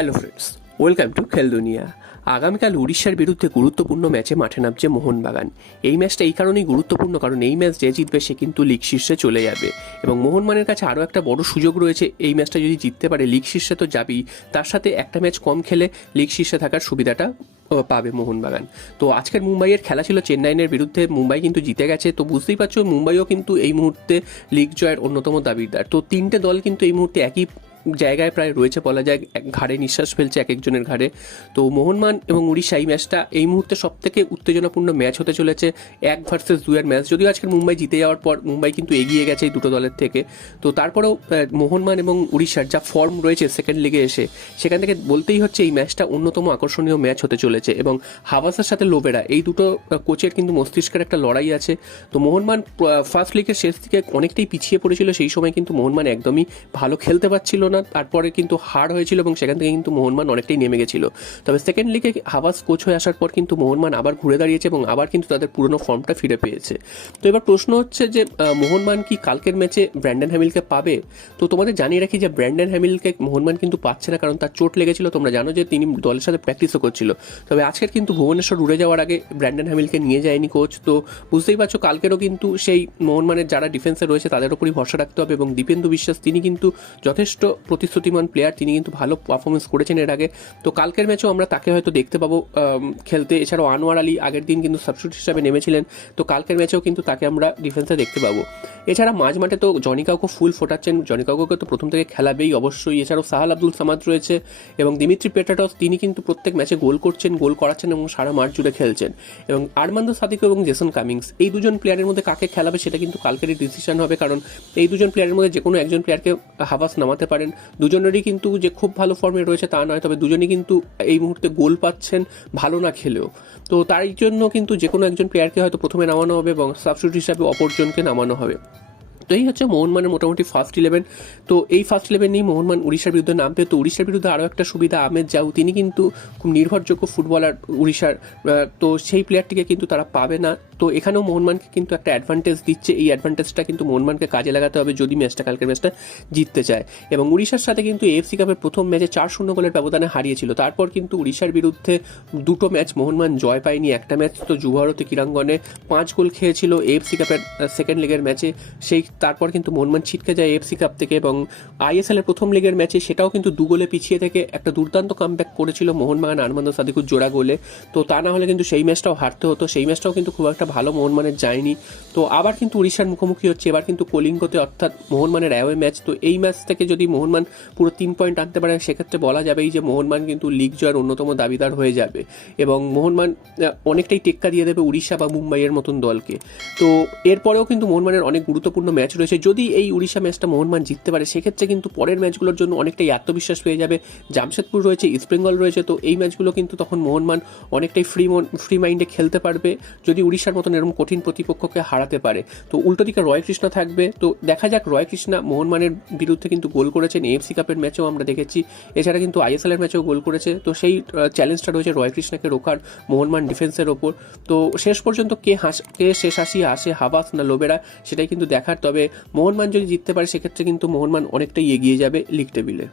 Hello friends, welcome to খেল দুনিয়া। আগামীকাল উড়িষ্যার বিরুদ্ধে গুরুত্বপূর্ণ ম্যাচে মাঠে নামছে মোহনবাগান। এই ম্যাচটা এই কারণেই গুরুত্বপূর্ণ কারণ এই ম্যাচ যে জিতবে সে কিন্তু লিগ শীর্ষে চলে যাবে এবং মোহনবাগানের কাছে আরও একটা বড় সুযোগ রয়েছে। এই ম্যাচটা যদি জিততে পারে লিগ শীর্ষে তো যাবেই, তার সাথে একটা ম্যাচ কম খেলে লিগ শীর্ষে থাকার সুবিধাটা পাবে মোহনবাগান। তো আজকের মুম্বাইয়ের খেলা ছিল চেন্নাইয়ের বিরুদ্ধে, মুম্বাই কিন্তু জিতে গেছে। তো বুঝতেই পারছো মুম্বাইও কিন্তু এই মুহূর্তে লিগ জয়ের অন্যতম দাবিদার। তো তিনটে দল কিন্তু এই মুহূর্তে একই জায়গায় প্রায় রয়েছে বলা যায়, ঘাড়ে নিঃশ্বাস ফেলছে এক একজনের ঘাড়ে। তো মোহনবাগান এবং উড়িষ্যা এই ম্যাচটা এই মুহূর্তে সব থেকে উত্তেজনাপূর্ণ ম্যাচ হতে চলেছে, 1 ভার্সেস 2 ম্যাচ। যদিও আজকের মুম্বাই জিতে যাওয়ার পর মুম্বাই কিন্তু এগিয়ে গেছে এই দুটো দলের থেকে। তো তারপরেও মোহনবাগান এবং উড়িষ্যার যা ফর্ম রয়েছে সেকেন্ড লিগে এসে, সেখান থেকে বলতেই হচ্ছে এই ম্যাচটা অন্যতম আকর্ষণীয় ম্যাচ হতে চলেছে। এবং হাভাসের সাথে লোবেরা, এই দুটো কোচের কিন্তু মস্তিষ্কের একটা লড়াই আছে। তো মোহনবাগান ফার্স্ট লিগের শেষ দিকে অনেকটাই পিছিয়ে পড়েছিল, সেই সময় কিন্তু মোহনবাগান একদমই ভালো খেলতে পারছিল না, তারপরে কিন্তু হার হয়েছিল এবং সেখান থেকে কিন্তু মোহনবাগান অনেকটাই নেমে গেছিল। তবে সেকেন্ড লিগে হাভাস কোচ হয়ে আসার পর কিন্তু মোহনবাগান আবার ঘুরে দাঁড়িয়েছে এবং আবার কিন্তু তাদের পুরনো ফর্মটা ফিরে পেয়েছে। তো এবার প্রশ্ন হচ্ছে যে মোহনবাগান কি কালকের ম্যাচে ব্র্যান্ডন হ্যামিলকে পাবে? তো তোমাদের জানিয়ে রাখি যে ব্র্যান্ডন হ্যামিলকে মোহনবাগান কিন্তু পাচ্ছে না, কারণ তার চোট লেগেছিল। তোমরা জানো যে তিনি দলের সাথে প্র্যাকটিসও করছিল। তবে আজকের কিন্তু ভুবনেশ্বর উড়ে যাওয়ার আগে ব্র্যান্ডন হ্যামিলকে নিয়ে যায়নি কোচ। তো বুঝতেই পারছো কালকেরও কিন্তু সেই মোহনবাগানের যারা ডিফেন্সে রয়েছে তাদের উপরই ভরসা রাখতে হবে। এবং দীপেন্দু বিশ্বাস তিনি কিন্তু যথেষ্ট প্রতিশ্রুতিমান প্লেয়ার, তিনি কিন্তু ভালো পারফরমেন্স করেছেন এর আগে। তো কালকের ম্যাচেও আমরা তাকে হয়তো দেখতে পাবো খেলতে। এছাড়াও আনোয়ার আলী আগের দিন কিন্তু সাবস্টিটিউট হিসাবে নেমেছিলেন, তো কালকের ম্যাচেও কিন্তু তাকে আমরা ডিফেন্সে দেখতে পাবো। এছাড়া মাঝ মাঠে তো জনি কাউকে ফুল ফোটাচ্ছেন, জনি কাউকে তো প্রথম থেকে খেলাবেই অবশ্যই। এছাড়াও সাহাল আব্দুল সামাদ রয়েছে এবং দিমিত্রি পেট্রাটস, তিনি কিন্তু প্রত্যেক ম্যাচে গোল করছেন, গোল করাচ্ছেন এবং সারা মাঠ জুড়ে খেলছেন। এবং আরমান্দো সাদিকো এবং জেসন কামিংস, এই দুজন প্লেয়ারের মধ্যে কাকে খেলাবে সেটা কিন্তু কালকেরই ডিসিশন হবে, কারণ এই দুজন প্লেয়ারের মধ্যে যে কোনো একজন প্লেয়ারকে হাভাস নামাতে পারেন। দুজনেরই কিন্তু যে খুব ভালো ফর্মে রয়েছে তা নয়, তবে দুজনই কিন্তু এই মুহূর্তে গোল পাচ্ছেন ভালো না খেলেও। তো তার জন্য কিন্তু যে কোনো একজন প্লেয়ারকে হয়তো প্রথমে নামানো হবে এবং সাবস্টিটিউট হিসাবে অপরজনকে নামানো হবে। তো এই হচ্ছে মোহনবাগানের মোটামুটি ফার্স্ট 11। তো এই ফার্স্ট 11 নিয়েই মোহনবাগান উড়িষ্যার বিরুদ্ধে নামবে। তো উড়িষ্যার বিরুদ্ধে আরও একটা সুবিধা, আহমেদ জাউ, তিনি কিন্তু খুব নির্ভরযোগ্য ফুটবলার উড়িষ্যার। তো সেই প্লেয়ারটিকে কিন্তু তারা পাবে না। তো এখানেও মোহনবাগানকে কিন্তু একটা অ্যাডভান্টেজ দিচ্ছে, এই অ্যাডভান্টেজটা কিন্তু মোহনবাগানকে কাজে লাগাতে হবে যদি কালকের ম্যাচটা জিততে চায়। এবং উড়িষ্যার সাথে কিন্তু এএফসি কাপের প্রথম ম্যাচে 4-0 গোলের ব্যবধানে হারিয়েছিল। তারপর কিন্তু উড়িষ্যার বিরুদ্ধে দুটো ম্যাচ মোহনবাগান জয় পায়নি। একটা ম্যাচ তো যুবভারতী ক্রীড়াঙ্গনে 5 গোল খেয়েছিল এএফসি কাপের সেকেন্ড লিগের ম্যাচে, সেই তারপর কিন্তু মোহনবাগান ছিটকে যায় এএফসি কাপ থেকে। এবং আইএসএল এর প্রথম লিগের ম্যাচে সেটাও কিন্তু 2 গোলে পিছিয়ে থেকে একটা দুর্দান্ত কামব্যাক করেছিল মোহনবাগান আরমান্দো সাদিকুর জোড়া গোলে। তো তা না হলে কিন্তু সেই ম্যাচটাও হারতে হতো, সেই ম্যাচটাও কিন্তু খুব একটা ভালো মোহনবাগানের যায়নি। তো আবার কিন্তু উড়িষ্যার মুখোমুখি হচ্ছে এবার কিন্তু কলিঙ্গতে, অর্থাৎ মোহনবাগানের অ্যাওয়ে ম্যাচ। তো এই ম্যাচ থেকে যদি মোহনবাগান পুরো 3 পয়েন্ট আনতে পারে সেক্ষেত্রে বলা যাবেই যে মোহনবাগান কিন্তু লিগ জয়ের অন্যতম দাবিদার হয়ে যাবে এবং মোহনবাগান অনেকটাই টেক্কা দিয়ে দেবে উড়িষ্যা বা মুম্বাইয়ের মতন দলকে। তো এরপরেও কিন্তু মোহনবাগানের অনেক গুরুত্বপূর্ণ ম্যাচ রয়েছে। যদি এই উড়িষ্যা ম্যাচটা মোহনবাগান জিততে পারে সেক্ষেত্রে কিন্তু পরের ম্যাচগুলোর জন্য অনেকটাই আত্মবিশ্বাস পেয়ে যাবে। জামশেদপুর রয়েছে, ইস্ট বেঙ্গল রয়েছে, তো এই ম্যাচগুলো কিন্তু তখন মোহনবাগান অনেকটাই ফ্রি মাইন্ডে খেলতে পারবে যদি উড়িষ্যার মতন এরকম কঠিন প্রতিপক্ষকে হারাতে পারে। তো উল্টো দিকে রয় কৃষ্ণা থাকবে। তো দেখা যাক, রয় কৃষ্ণা মোহনবাগানের বিরুদ্ধে কিন্তু গোল করেছেন, এএফসি কাপের ম্যাচেও আমরা দেখেছি, এছাড়া কিন্তু আইএসএল এর ম্যাচেও গোল করেছে। তো সেই চ্যালেঞ্জটা রয়েছে রয় কৃষ্ণাকে রোখার মোহনবাগান ডিফেন্সের ওপর। তো শেষ পর্যন্ত কে শেষ হাসিয়ে আসে, হাভাস না লোবেরা, সেটাই কিন্তু দেখার। তবে মোহনবাগান যদি জিততে পারে সেক্ষেত্রে কিন্তু মোহনবাগান অনেকটাই এগিয়ে যাবে লিগ টেবিলে।